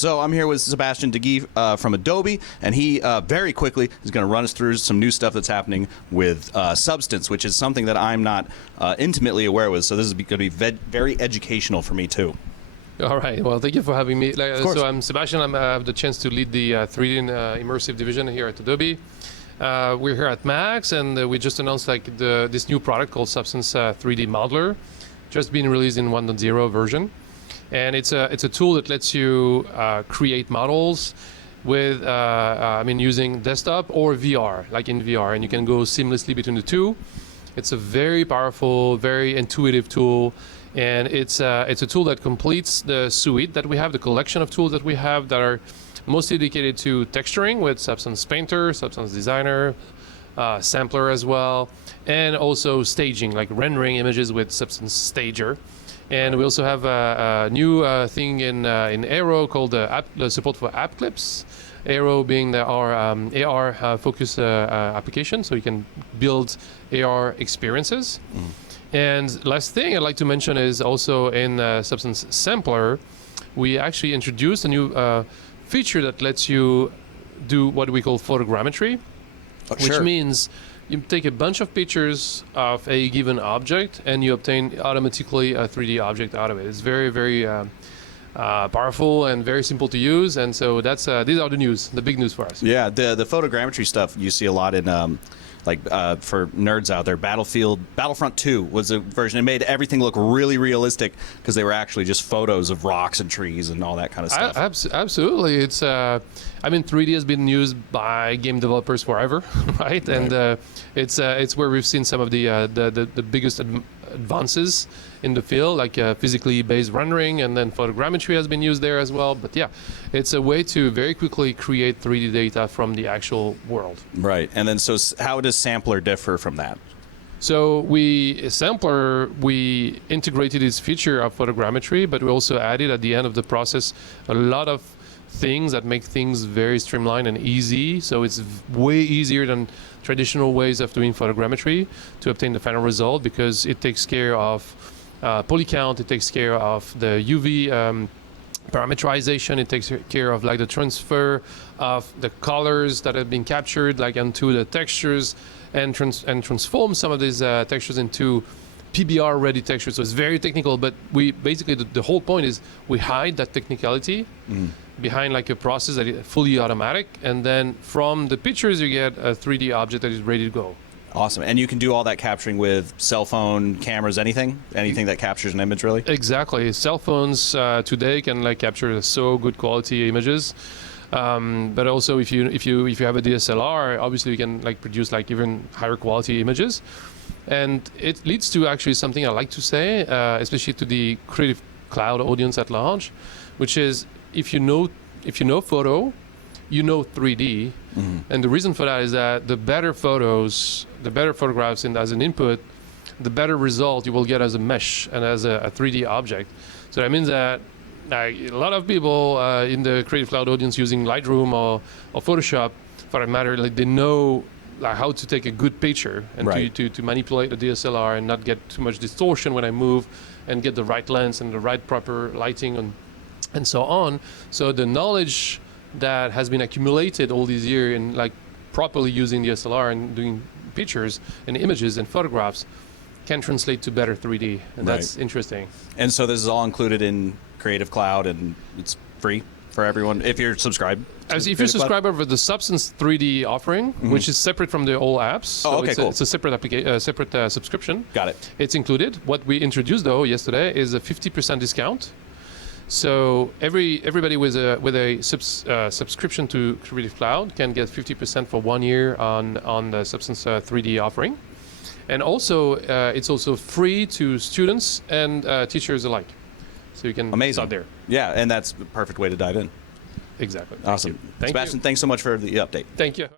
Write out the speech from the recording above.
So I'm here with Sébastien Deguy from Adobe, and he very quickly is going to run us through some new stuff that's happening with Substance, which is something that I'm not intimately aware with. So this is going to be very educational for me too. All right. Well, thank you for having me. So I'm Sébastien. I have the chance to lead the 3D and immersive division here at Adobe. We're here at MAX, and we just announced this new product called Substance 3D Modeler, just being released in 1.0 version. And it's a tool that lets you create models with using desktop or VR, like in VR, and you can go seamlessly between the two. It's a very powerful, very intuitive tool, and it's a tool that completes the suite that we have, the collection of tools that we have that are mostly dedicated to texturing with Substance Painter, Substance Designer, Sampler as well, and also staging, like rendering images with Substance Stager. And we also have a new thing in Aero called the support for app clips. Aero being our AR focused application, so you can build AR experiences. And last thing I'd like to mention is also in Substance Sampler, we actually introduced a new feature that lets you do what we call photogrammetry, which means you take a bunch of pictures of a given object and you obtain automatically a 3D object out of it. It's very, very powerful and very simple to use. And so that's these are the big news for us. Yeah, the photogrammetry stuff you see a lot in for nerds out there. Battlefront 2 was a version. It made everything look really realistic because they were actually just photos of rocks and trees and all that kind of stuff. Absolutely. It's 3D has been used by game developers forever, right? And it's where we've seen some of the biggest advances in the field, like physically based rendering, and then photogrammetry has been used there as well. But yeah, it's a way to very quickly create 3D data from the actual world. Right. And then so how does Sampler differ from that? So Sampler, we integrated this feature of photogrammetry, but we also added at the end of the process a lot of things that make things very streamlined and easy. So it's way easier than traditional ways of doing photogrammetry to obtain the final result, because it takes care of poly count, it takes care of the UV parameterization, it takes care of like the transfer of the colors that have been captured like onto the textures, and transform some of these textures into PBR ready textures. So it's very technical, but we basically the whole point is we hide that technicality behind like a process that is fully automatic, and then from the pictures you get a 3D object that is ready to go. Awesome. And you can do all that capturing with cell phone cameras, anything that captures an image, really? Exactly. Cell phones today can like capture so good quality images. But also if you have a DSLR, obviously you can like produce like even higher quality images. And it leads to actually something I like to say, especially to the Creative Cloud audience at large, which is if you know photo, you know 3D. And the reason for that is that the better photographs as an input, the better result you will get as a mesh and as a 3D object. So that means that a lot of people in the Creative Cloud audience using Lightroom or Photoshop, for that matter, like they know like how to take a good picture and to manipulate the DSLR and not get too much distortion when I move, and get the right lens and the right proper lighting and so on. So the knowledge that has been accumulated all these years in like properly using DSLR and doing pictures and images and photographs can translate to better 3D, and that's interesting. And so this is all included in Creative Cloud, and it's free for everyone if you're subscribed. If you're subscribed over the Substance 3D offering, which is separate from the all apps. So it's a separate subscription. Got it. It's included. What we introduced though yesterday is a 50% discount. So everybody with a subscription to Creative Cloud can get 50% for 1 year on the Substance 3D offering, and also it's also free to students and teachers alike. So you can start there. Yeah, and that's the perfect way to dive in. Exactly. Awesome. Thank you. Sébastien, thanks so much for the update. Thank you.